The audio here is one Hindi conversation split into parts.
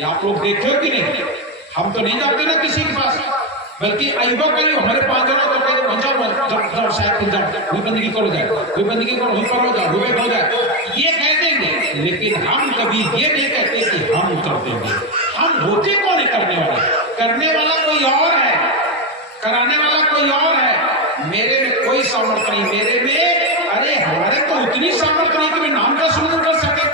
आप लोग देखे हो कि नहीं? हम तो नहीं जाते ना किसी के पास, बल्कि अयुबा करी हमारे पास जाओ तो कहते हैं जाओ शायद तुम जाओ, कोई बंदगी करो जाए, कोई बंदगी करो, वहीं पर हो जाओ, विवेक हो जाए, ये कह देंगे। लेकिन हम कभी ये नहीं कहते कि हम कर देंगे। हम होते कौन है करने वाला? करने वाला कोई और है, कराने वाला कोई और है। मेरे में कोई सामर्थ्य नहीं, मेरे में अरे हमारे तो उतनी सामर्थ्य नहीं कि मैं नाम का सुमिरन कर सके।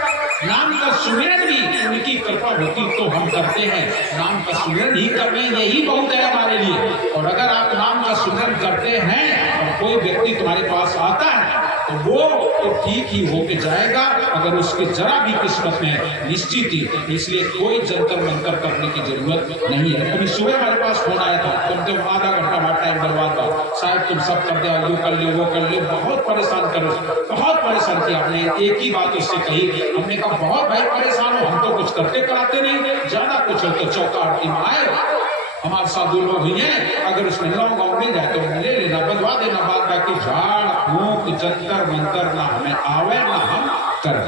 नाम का सुमिरन भी उनकी कृपा होती तो हम करते हैं। नाम का सुमिरन ही करने यही बहुत है हमारे लिए। और अगर आप नाम का सुमिरन करते हैं और कोई व्यक्ति तुम्हारे पास आता है तो वो तो ठीक ही होके जाएगा, अगर उसके जरा भी किस्मत में निश्चित ही। इसलिए कोई जंतर मंतर करने की जरूरत नहीं है। अभी सुबह हमारे पास फोन आया था, तुम जब आधा घंटा बाद टाइम बर्बाद था, शायद तुम सब कर दो, यो कर लो, वो कर लो, बहुत परेशान करो, बहुत परेशान किया। हमने एक ही बात उससे कही, हमने कहा बहुत भाई परेशान हो, हम तो कुछ करते कराते नहीं, ज्यादा कुछ हो तो चौका आरती में आए। हमारे साथ दो लोग ही हैं, अगर उसमें 9 गाँव मिल जाए तो ले लेना, बदवा देना। बात बाकी झाड़ फूक जंतर मंतर ना हमें आवे ना हम करें,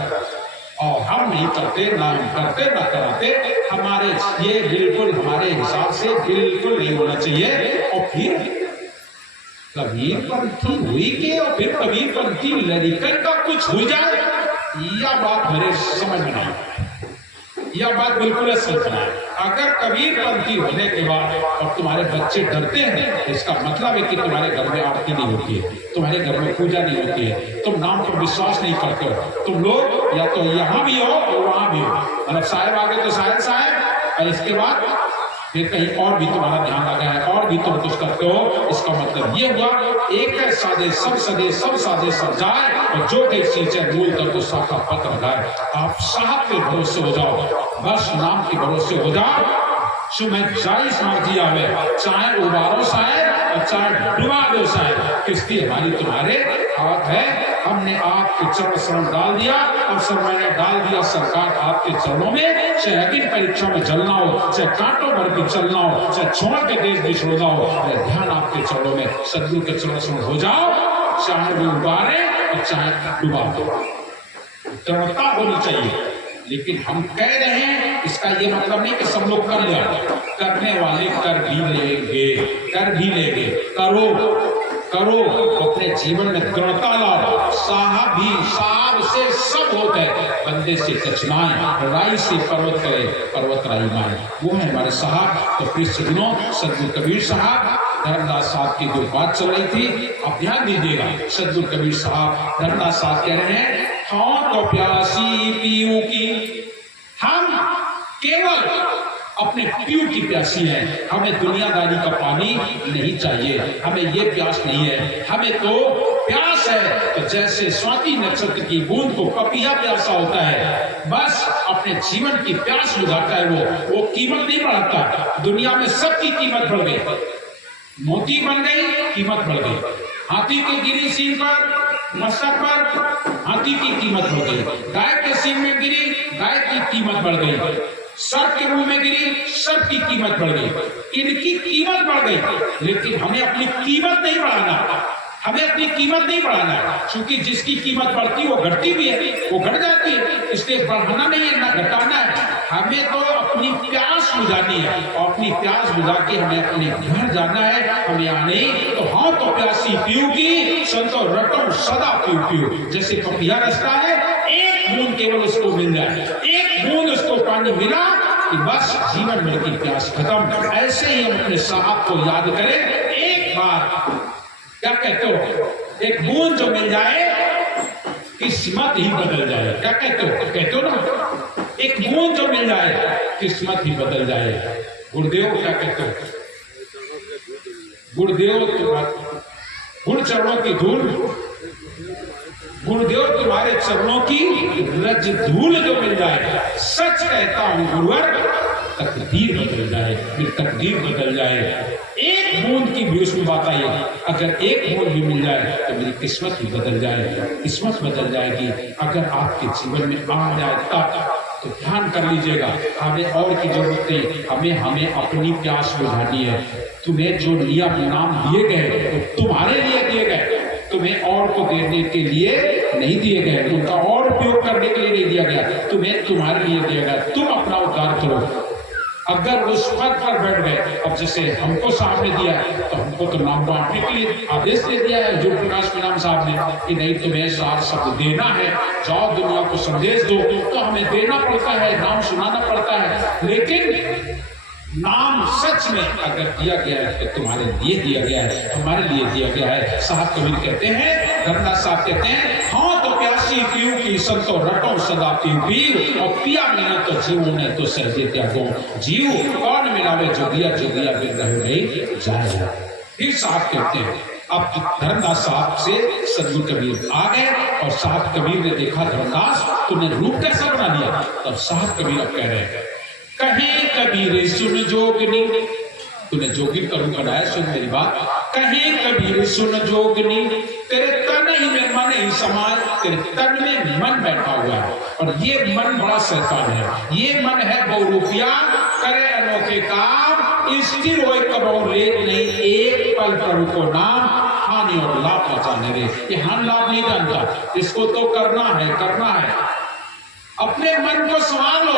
और हम नहीं करते, ना हम करते ना कराते। हमारे ये बिल्कुल हमारे हिसाब से बिल्कुल नहीं होना चाहिए। और फिर कबीरपंथी हुई के और फिर कबीरपंथी लड़िकन का कुछ हो जाए, यह बात मेरे समझ में नहीं, यह बात बिल्कुल समझ में। अगर कबीरपंथी होने के बाद और तुम्हारे बच्चे डरते हैं, इसका मतलब है कि तुम्हारे घर में आरती नहीं होती है, तुम्हारे घर में पूजा नहीं होती है, तुम नाम पर विश्वास नहीं करते हो। तुम लोग या तो यहाँ भी हो और वहां भी हो, मतलब साहेब आगे तो साहेब, और इसके बाद फिर कहीं और भी तुम्हारा ध्यान आ गया है और भी तुम कुछ करते हो। इसका मतलब ये हुआ एक सादे सब सदे सब सादे सब जाए, और जो कहीं सींचे मूल कर तो शाखा पत्र लगाए। आप साहब के भरोसे हो जाओ, बस नाम के भरोसे हो जाओ। सुबह 40 मर्जी आवे, चाहे उबारो साहेब और चाहे डुबा दो साहेब, किसकी हमारी तुम्हारे हाथ है। हमने आपके चरण शरण डाल दिया, और सर मैंने डाल दिया सरकार आपके चरणों में। चाहे अग्नि परीक्षा में जलना हो, चाहे कांटों भर के चलना हो, चाहे छोड़ के देश भी छोड़ना हो, ध्यान आपके चरणों में, सदगुरु के चरण शरण हो जाओ। चाहे वो उबारे और चाहे डुबा दो, दृढ़ता होनी चाहिए। लेकिन हम कह रहे हैं, इसका ये मतलब नहीं कि सब लोग कर ले, करने वाले कर भी लेंगे, कर भी लेंगे। करो करो, अपने जीवन में दृढ़ता लाओ। साहब से सब होता है, बंदे से कचनाएं, राई से पर्वत करे, पर्वत राई माए। वो है हमारे साहब। तो प्रिय सज्जनों, सदगुरु कबीर साहब, धर्मदास साहब की जो बात चल रही थी, आप ध्यान दीजिएगा। सदगुरु कबीर साहब, धर्मदास साहब कह रहे हैं, हाँ तो प्यासी पीऊ की, हम केवल अपने पीऊ की प्यासी है, हमें दुनियादारी का पानी नहीं चाहिए, हमें ये प्यास नहीं है। हमें तो प्यास है तो जैसे स्वाति नक्षत्र की बूंद को पपीहा प्यासा होता है, बस अपने जीवन की प्यास बुझाता है। वो कीमत नहीं बढ़ाता। दुनिया में सबकी कीमत बढ़ गई, मोती बन गई, कीमत बढ़ गई। हाथी के गिरी सीन पर, मस्तक पर, हाथी की कीमत बढ़ गई। गाय के सीन में गिरी, गाय की कीमत बढ़ गई। सर्प के मुंह में गिरी, सर्प की कीमत बढ़ गई। इनकी कीमत बढ़ गई, लेकिन हमें अपनी कीमत नहीं बढ़ाना, हमें अपनी कीमत नहीं बढ़ाना है। क्योंकि जिसकी कीमत बढ़ती है वो घटती भी है, वो घट जाती है। इसलिए बढ़ाना नहीं है ना घटाना है। हमें तो अपनी प्यास बुझानी है, और अपनी प्यास बुझा के हमें अपने घर जाना है, हमें आने। तो हाँ तो प्यासी पीऊ की, संतो रटो सदा पीऊ पीऊ। जैसे पपीहा रसता है, एक बूंद केवल उसको मिल जाए, एक बूंद उसको पानी मिला कि बस जीवन भर की प्यास खत्म। ऐसे ही हम अपने साहब को याद करें। एक बार क्या कहते हो, एक बूंद जो मिल जाए किस्मत ही बदल जाए। क्या कहते हो ना, एक बूंद जो मिल जाए किस्मत ही बदल जाए। गुरुदेव क्या कहते हो, गुरुदेव गुरु चरणों की धूल, गुरुदेव तुम्हारे चरणों की रज धूल जो मिल जाए, सच कहता हूं गुरुवर, तकदीर बदल जाए, फिर तकदीर बदल जाए। एक बूंद की भी उसमें बात आई है, अगर एक बूंद भी मिल जाए तो मेरी किस्मत भी बदल जाए, किस्मत बदल जाएगी। अगर आपके जीवन में आ जाए तब तो ध्यान कर लीजिएगा, हमें और की जरूरत नहीं, हमें अपनी प्यास बुझानी है। तुम्हें जो लिया नाम दिए गए तो तुम्हारे लिए दिए गए, तुम्हें और को देने के लिए नहीं दिए गए, उनका और उपयोग करने के लिए नहीं दिया गया, तुम्हें तुम्हारे लिए दिया गया। तुम अपना उद्धार करो। अगर उस पद पर बैठ गए, अब जैसे हमको साहब ने दिया तो हमको तो नाम बांटने के लिए आदेश दे दिया है जो प्रकाश मीराम साहब ने कि नहीं तुम्हें साथ शब्द देना है, जाओ दुनिया को संदेश दो, तो हमें देना पड़ता है, नाम सुनाना पड़ता है। लेकिन नाम सच में अगर दिया गया है तो तुम्हारे लिए दिया गया है, हमारे लिए दिया गया है। साहब कबीर कहते हैं, धर्मदास साहब कहते हैं, हाँ तो प्यासी पीऊ की संतो रटो सदा पीऊ पीऊ, और पिया मिला तो जीव ने तो सहजे त्यागो जीव, कौन मिलावे जोगिया जोगिया बिन रह गई जाए। फिर साहब कहते हैं, अब धर्मदास साहब से सदगुरु कबीर आ गए और साहब कबीर ने देखा धर्मदास तुमने रूप कैसा बना लिया। तब साहब कबीर अब कह रहे हैं, कहे कबीर सुन जोगनी, तूने जोगिन का रूप बनाया, सुन मेरी बात। कहे कबीर सुन जोगनी, तेरे तन ही में मन ही समाज, तेरे तन में मन बैठा हुआ है और ये मन बड़ा शैतान है। ये मन है बहुरूपिया, करे अनोखे काम, स्थिर होए कबहू लेत नहीं, एक पल प्रभु को नाम, हानि और लाभ पहुंचाने रे। ये हानि लाभ नहीं जानता, इसको तो करना है। अपने मन को संभालो,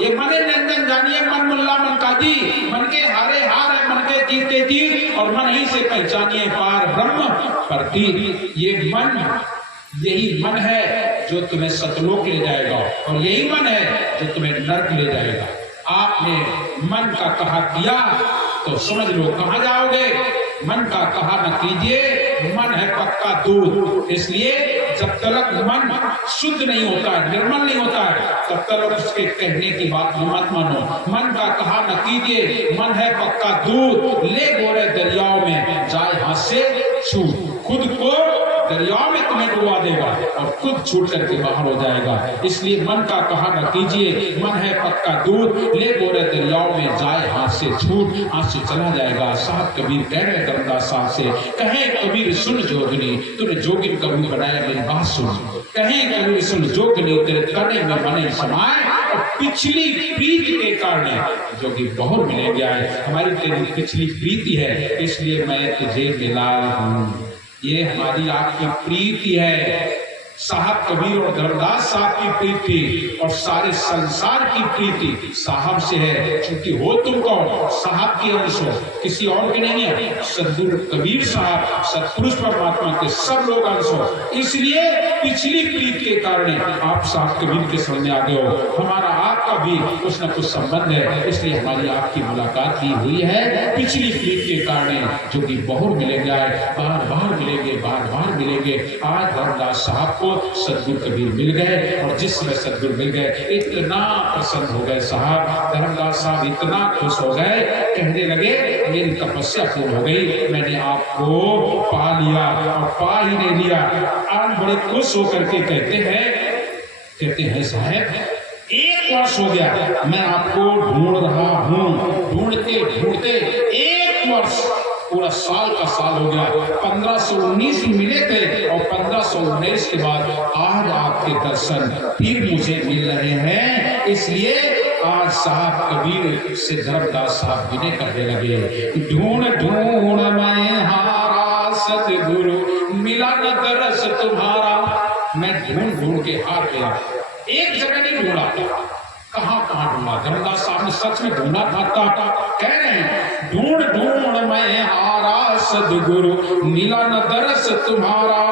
ये मने नंदन जानिए मन मुल्ला मन काजी, मन के हारे हार है, मन के जीते जीत, और मन ही से पहचानिए पार ब्रह्म प्रतीत। ये मन, यही मन है जो तुम्हें सतलोक ले जाएगा और यही मन है जो तुम्हें नरक ले जाएगा। आपने मन का कहा किया तो समझ लो कहां जाओगे। मन का कहा न कीजिए, मन है पक्का दूध। इसलिए जब तक मन शुद्ध नहीं होता है, निर्मल नहीं होता है, तब तक उसके कहने की बात मत मानो। मन का कहा न कीजिए, मन है पक्का दूध, ले गोरे दरियाओं में जाए हाथ से छूट, खुद को दरियाओं में तुम्हें डुबा देगा और खुद छूट करके बाहर हो जाएगा। इसलिए मन का कहा न कीजिए, मन है पक्का दूध, ले गोरे दरियाओं में जाए हाथ से छूट, हाथ से चला जाएगा। साहब कबीर कह रहे धर्मदास साहब से, कहे कबीर सुन जोगनी, तूने जोगिन कबीर बनाया, मेरी बात सुन। कहे कबीर सुन जोगनी, तेरे तने में बने समाए, और पिछली प्रीति के कारण जोगी बहुत मिले गया है। हमारी तेरी पिछली प्रीति है, इसलिए मैं तुझे मिला हूं। ये हमारी आपकी प्रीति है। साहब कबीर और धर्मदास साहब की प्रीति और सारे संसार की प्रीति साहब से है। क्योंकि हो तुम कौन, साहब की अंश हो, किसी और की नहीं है। सदगुरु कबीर साहब सतपुरुष परमात्मा के सब लोग अंश हो, इसलिए पिछली प्रीति के कारण आप साहब कबीर के सामने आ गए हो। हमारा आपका भी कुछ न कुछ संबंध है, इसलिए हमारी आपकी मुलाकात भी हुई है। पिछली प्रीति के कारण जो कि बहुत मिलेंगे, बार बार मिलेंगे, बार बार मिलेंगे। आज धर्मदास साहब सदगुरु कबीर मिल गए और जिस समय सदगुरु मिल गए इतना प्रसन्न हो गए साहब। धर्मदास साहब इतना खुश हो गए, कहने लगे मेरी तपस्या पूर्ण हो गई, मैंने आपको पा लिया। और पा ही नहीं लिया, आज बड़े खुश होकर के कहते हैं साहब 1 वर्ष हो गया मैं आपको ढूंढ रहा हूं, ढूंढते ढूंढते 1 वर्ष, पूरा साल का साल हो गया। 1519 मिले थे और 1519 के बाद आज आपके दर्शन फिर मुझे मिल रहे हैं। इसलिए आज साहब कबीर से धर्मदास साहब विनय करने लगे, ढूंढ ढूंढ मैं हारा सतगुरु, मिला न दरस तुम्हारा। मैं ढूंढ ढूंढ के हार गया, एक जगह नहीं ढूंढा, कहां ढूंढा। धर्मदास साहब ने सच में ढूंढा था। कह रहे हैं ढूंढ ढूंढ मैं हारा सदगुरु, मिला न दरस तुम्हारा।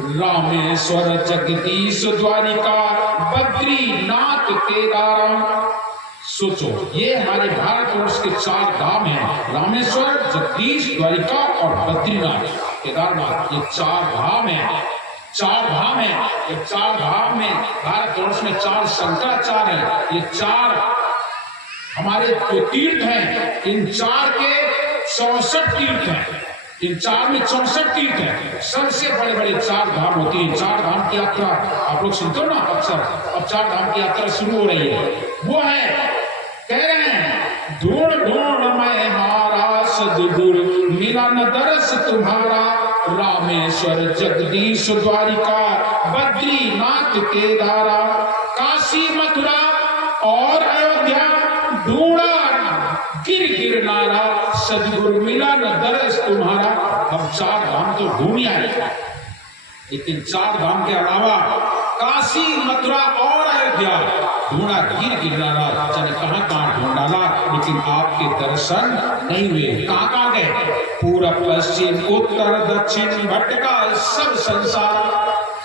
रामेश्वर जगदीश द्वारिका, बद्रीनाथ केदारा। सोचो ये हमारे भारतवर्ष के 4 धाम हैं, रामेश्वर, जगदीश, द्वारिका और बद्रीनाथ केदारनाथ। ये 4 धाम हैं, 4 धाम है। ये 4 धाम में भारतवर्ष में 4 शंकराचार्य हैं। ये 4 हमारे जो तीर्थ हैं, इन 4 के 64 तीर्थ हैं। इन 4 में 64 तीर्थ हैं। सबसे बड़े बड़े 4 धाम होती है। 4 धाम की यात्रा आप लोग सुनते हो ना अक्सर। अब 4 धाम की यात्रा शुरू हो रही है। वो है, कह रहे हैं ढूंढ ढूंढ मैं हारा सदगुरु, मिला न दरस तुम्हारा। रामेश्वर जगदीश द्वारिका, बद्रीनाथ केदारा, काशी मथुरा और अयोध्या, ढूंढा गिर गिर नारा, सदगुरु मिला न दरस तुम्हारा। हम 4 धाम तो ढूंढ आए, लेकिन 4 धाम के अलावा काशी मथुरा और अयोध्या ढूंढा गिर गिर नारा, जाने कहां ढूंढ डाला, लेकिन आपके दर्शन नहीं हुए। कहाँ गए? पूरब पश्चिम उत्तर दक्षिण भटका सब संसार।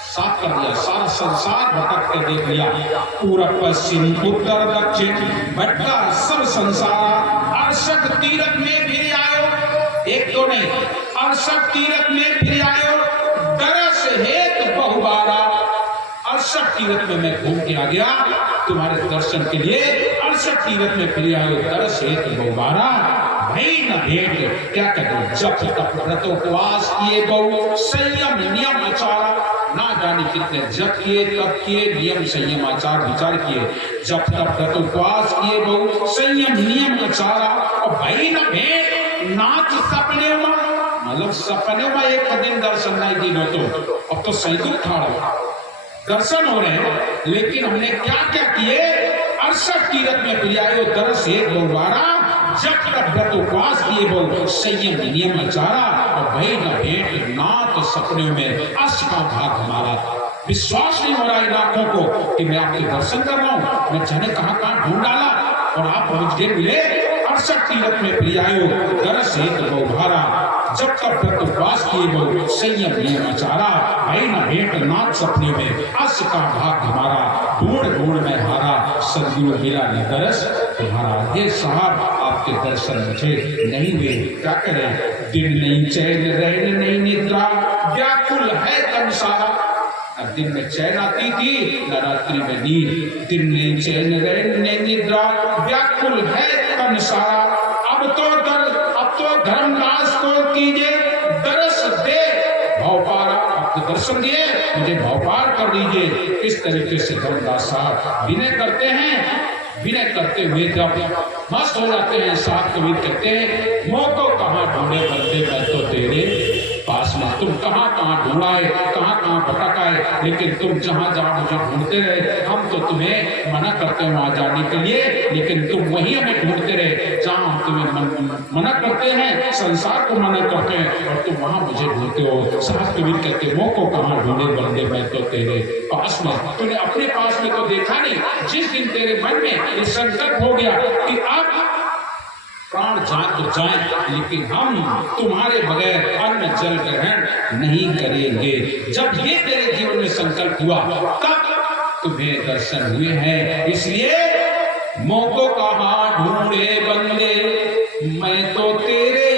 साफ कर दिया, सारा संसार भटक के देख लिया। पूरब पश्चिम उत्तर दक्षिण भटका सब संसार। 68 तीर्थ में फिर आयो, एक तो नहीं 68 तीर्थ में फिर आयो, दरस हेत बहुबारा। 68 तीर्थ में मैं घूम के आ गया तुम्हारे दर्शन के लिए। 68 तीर्थ में फिर आयो, दरस हेत बहुबारा। भई न भेंट, क्या कहते, जप तप व्रत उपवास किए बहु, संयम नियम आचार। ना जाने कितने जप किए, तप किए, नियम संयम आचार विचार किए। जप तप व्रत उपवास किए बहु, संयम नियम आचारा। और भई न भेंट, नाच सपने में, मतलब सपने में एक दिन दर्शन नहीं दी हो तो अब तो सही था, दर्शन हो रहे हैं, लेकिन हमने क्या क्या किए? 68 तीर्थ में फिर आयो, दरस हेत बहुबारा। जब तक व्रत उपवास किए बहु, संयम नियम आचारा। और भई न भेंट, नाथ सपने में, अस का भाग हमारा। विश्वास नहीं हो रहा इन आंखों को कि मैं आपके दर्शन कर रहा हूं। मैं जाने कहां कहां ढूंढ डाला और आप मुझे मिले। 68 तीर्थ में फिर आयो, दरस हेत बहुबारा। जब तक व्रत उपवास किए बहु, संयम नियम आचारा। भई न भेंट, नाथ सपने में, अस का भाग हमारा। ढूंढ ढूंढ में हारा, सदगुरु मिला न दरस तुम्हारा। ये साहब आपके दर्शन मुझे नहीं हुए, क्या करें? दिन नहीं चैन, रैन नहीं निद्रा, व्याकुल है तन सारा। दिन में चैन आती थी, न रात्रि में नींद। दिन नहीं चैन, रैन नहीं निद्रा, व्याकुल है तन सारा। अब तो धर्मदास को कीजिए दरस दे भवपारा। अब दर्शन दिए, मुझे भवपार कर दीजिए। इस तरीके से धर्मदास साहब विनय करते हैं। विनय करते हुए जब मस्त हो जाते हैं, साहब कबीर कहते हैं, मोह को कहाँ ढूंढे बंदे, मैं तो तेरे पास में। तुम कहाँ कहाँ ढूंढाए, कहाँ कहाँ भटकाए, लेकिन तुम जहाँ जहाँ मुझे ढूंढते रहे। हम तो तुम्हें मना करते हैं वहां जाने के लिए, लेकिन तुम वहीं हमें ढूंढते रहे जहाँ हम तुम्हें मना करते हैं, संसार को मना करते हैं, और तुम वहां मुझे ढूंढते हो। साहब कबीर कहते, मोह को कहाँ ढूंढे बंदे, मैं तो तेरे पास में। तूने अपने पास में तो देखा नहीं। जिस दिन तेरे मन में ये संकल्प हो गया कि अब प्राण जाए तो जाए, लेकिन हम तुम्हारे बगैर अन्न जल ग्रहण नहीं करेंगे, जब ये तेरे जीवन में संकल्प हुआ तब तुम्हें दर्शन हुए हैं। इसलिए मोह को कहाँ ढूंढे बंदे, मैं तो तेरे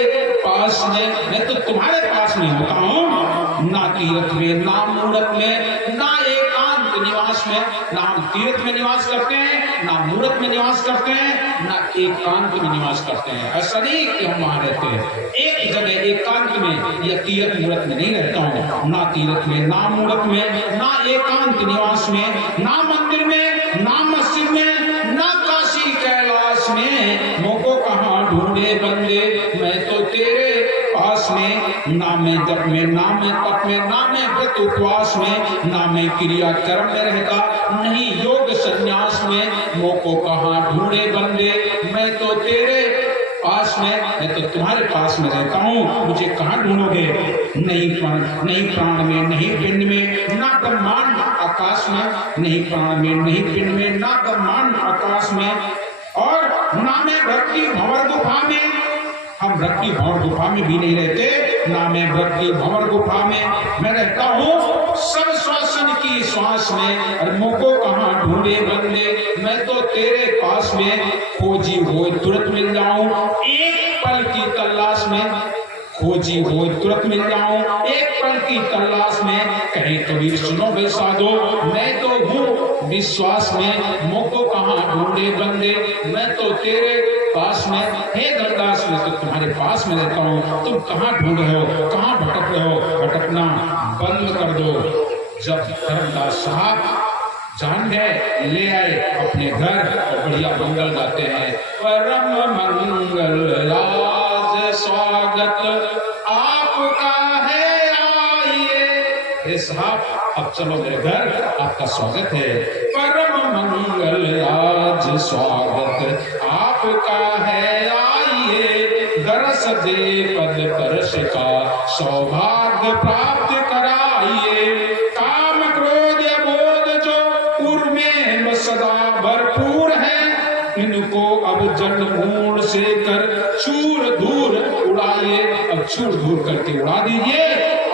पास में, मैं तो तुम्हारे पास में होता हूँ। ना तीर्थ में, ना मूर्त में, ना एकांत निवास में। ना हम तीर्थ में निवास करते हैं, ना मूर्त में निवास करते हैं, ना एकांत में निवास करते हैं। ऐसा नहीं कि हम वहां रहते हैं। एक जगह एकांत में या तीर्थ मूर्त में नहीं रहता हूँ। ना तीर्थ में, ना मूर्त में, ना एकांत निवास में, ना मंदिर में, ना मस्जिद में, ना काशी कैलाश में। मोह को कहाँ ढूंढे बंदे, मैं तो तेरे पास में। ना मैं जप में, ना मैं तप में, ना मैं व्रत उपवास में, ना मैं क्रिया कर्म में रहता, नहीं योग संन्यास में। मोह को कहाँ ढूंढे बंदे, मैं तो तेरे पास में, मैं तो तुम्हारे पास में रहता हूँ। मुझे कहाँ ढूंढोगे? नहीं प्राण में, नहीं पिंड में, ना ब्रह्मांड आकाश में। नहीं प्राण में, नहीं पिंड में, ना ब्रह्मांड आकाश में, और ना मैं भक्ति भंवर गुफा में। हम भक्ति भंवर गुफा में भी नहीं रहते, ना मैं भक्ति भंवर गुफा में। मैं रहता हूँ सब श्वासन की श्वास में। और मुँह को कहाँ ढूंढे बंदे, मैं तो तेरे पास में। खोजी हो तुरंत मिल जाऊं, एक पल की तलाश में। खोजी हो तुरंत मिल जाऊं, एक पल की तलाश में। कहीं कबीर सुनो भाई साधो, मैं तो हूँ विश्वास में। मुँह को कहाँ ढूंढे बंदे, मैं तो तेरे पास में। हे धर्मदास, मैं तो तुम्हारे पास में रहता हूँ। तुम कहाँ ढूंढ रहे हो, कहाँ भटक रहे हो? भटकना बंद कर दो। जब धर्मदास साहब जान गए, ले आए अपने घर और बढ़िया मंगल गाते हैं। परम मंगल राज स्वागत आपका है, आइए। हे साहब, अब चलो मेरे घर, आपका स्वागत है। परम मंगल राज स्वागत आपका है, आइए। दरस दे पद परश का सौभाग्य प्राप्त कराइए। काम क्रोध बोध जो पूर्व में सदा भरपूर है, इनको अब जन मूड से कर चूर दूर उड़ाइए। अब चूर दूर करके उड़ा दीजिए।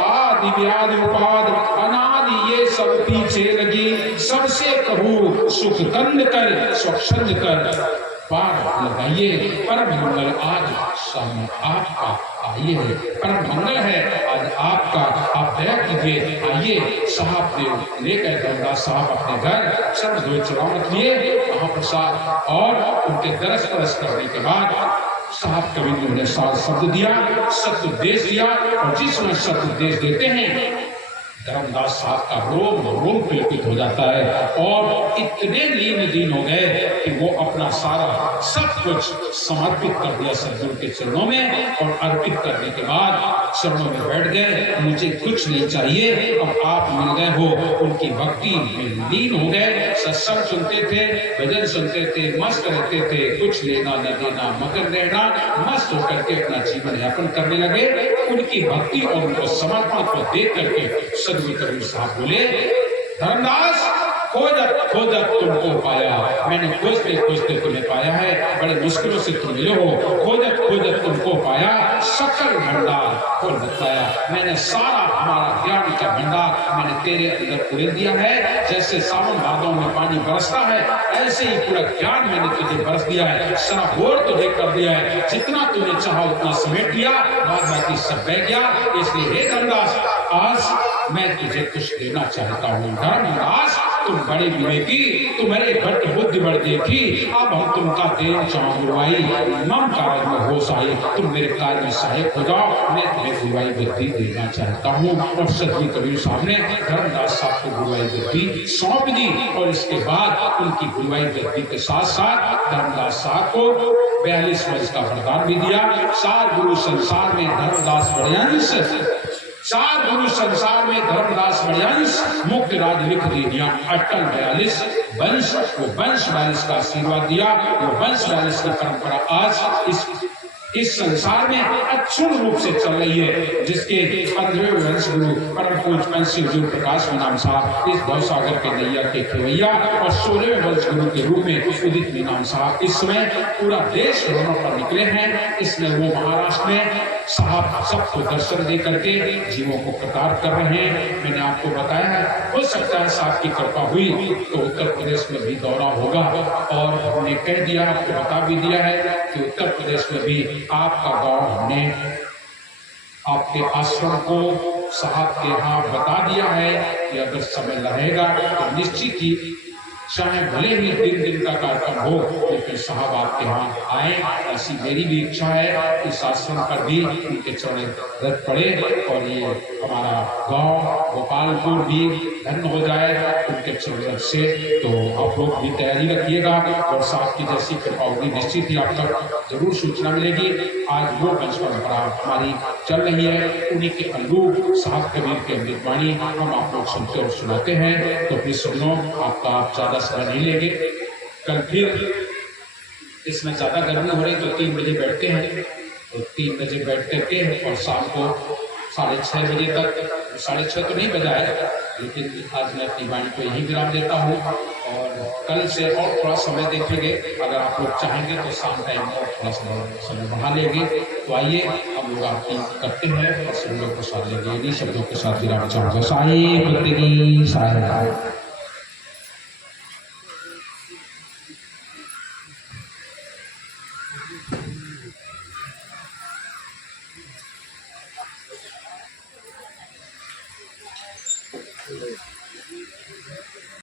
आदि व्याधि उपाद अनादि ये सब पीछे लगी। सबसे कहूँ सुख कंद कर स्वच्छंद कर पार लगाइए। परम मंगल आज सामने आपका आइए है। परम मंगल है आज आपका, आप दया कीजिए। आइए साहब देव लेकर धर्मदास साहब अपने घर सब धो चुनाव लिए महाप्रसाद और उनके दरस परस करने के बाद साहब कवि ने उन्हें सात शब्द दिया, सत्योपदेश दिया। और जिसमें सत्योपदेश देते हैं धर्मदास साहब का रोम रोम पुलकित हो जाता है और इतने लीन दीन हो गए कि वो अपना सारा सब कुछ समर्पित कर दिया सदगुरु के चरणों में। और अर्पित करने के बाद चरणों में बैठ गए। मुझे कुछ नहीं चाहिए, अब आप मिल गए हो। उनकी भक्ति में लीन हो गए। सत्संग सुनते थे, भजन सुनते थे, मस्त रहते थे, कुछ लेना न देना मगर रहना, मस्त होकर के अपना जीवन यापन करने लगे। उनकी भक्ति और उनको समर्पण को देख करके सदगुरु कबीर साहब बोले, धर्मदास खोजत खोजत तुमको पाया। मैंने खोजते खोजते तुम्हें पाया है, बड़े मुश्किलों से तुम मिले हो। खोजत खोजत तुमको पाया, सकल भंडार खोल बताया। मैंने सारा हमारा ज्ञान का भंडार मैंने तेरे अंदर उड़ेल दिया है। जैसे सावन भादों में पानी बरसता है, ऐसे ही पूरा ज्ञान मैंने तुझे बरस दिया है। सारा बोर तुझे कर दिया है। जितना तूने चाहा उतना समेट दिया, बाद बाकी सब बह गया। इसलिए हे धर्मदास, आज मैं तुझे कुछ देना चाहता हूँ। धर्मदास तुम बड़े विवेकी, तुम्हारे भट्ट बुद्धि बढ़ देखी। अब हम तुमका देन चाह गुरुआई, मम कार्य में होश आए। तुम मेरे कार्य में सहायक हो जाओ। मैं तुम्हें गुरुआई बुद्धि देना चाहता हूँ। और सदगुरु कबीर साहब ने धर्मदास साहब को गुरुआई बुद्धि सौंप दी। और इसके बाद उनकी गुरुआई बुद्धि के साथ साथ धर्मदास साहब को 42 वर्ष का वरदान भी दिया। सार गुरु संसार में धर्मदास बड़े चार गुरु संसार में धर्मदास बड़ियांश मुक्त राज लिख दे दिया। अटल 42 वंश, वो वंश 42 का आशीर्वाद दिया। वो वंश 42 की परंपरा आज इस संसार में अक्षुण रूप से चल रही है। जिसके 15वें वंश गुरु परम पूज्य पंच गुरु प्रकाश नाम साहब इस भवसागर के नैया के खेवैया और 16वें वंश गुरु के रूप में उदित नाम साहब इस समय पूरा देश भ्रमण पर निकले हैं। इसमें वो महाराष्ट्र में साहब सबको दर्शन दे करके जीवों को कृतार्थ कर रहे हैं। मैंने आपको बताया है, हो सकता है साहब की कृपा हुई तो उत्तर प्रदेश में भी दौरा होगा। और हमने कह दिया, आपको बता भी दिया है कि उत्तर प्रदेश में भी आपका गांव हमने आपके आश्रम को साहब के यहाँ बता दिया है कि अगर समय रहेगा तो निश्चित ही, चाहे भले ही 3 दिन का कार्यक्रम हो, लेकिन साहब आपके यहाँ आए। ऐसी मेरी भी इच्छा है। इस आश्रम पर भी उनके चरण रख पड़े और ये हमारा गांव गोपालपुर भी धन्य हो जाए उनके चरण से। तो आप लोग भी तैयारी रखिएगा और साहब की जैसी कृपा होगी निश्चित ही आप तक जरूर सूचना मिलेगी। आज वो वंश परंपरा हमारी चल रही है, उन्हीं के अनुरूप साहब कबीर के अमृतवाणी हम आप लोग सुनते और सुनाते हैं। तो प्लीज सुनो, आपका आप ज्यादा समय नहीं लेंगे। कल फिर इसमें ज्यादा गर्मी हो रही तो 3 बजे बैठते हैं, तो 3 बजे बैठ करके और शाम को 6:30 बजे तक, 6:30 तो नहीं बजा है, लेकिन आज मैं अपनी वाणी को यही विराम देता हूँ। और कल से और थोड़ा समय देखेंगे, अगर आप लोग चाहेंगे तो शाम टाइम और थोड़ा समय बढ़ा लेंगे। तो आइए हम लोग आरती करते हैं और सब लोग को साथ लेंगे। इन्हीं शब्दों के साथ विराम चाहूँगा। साहिब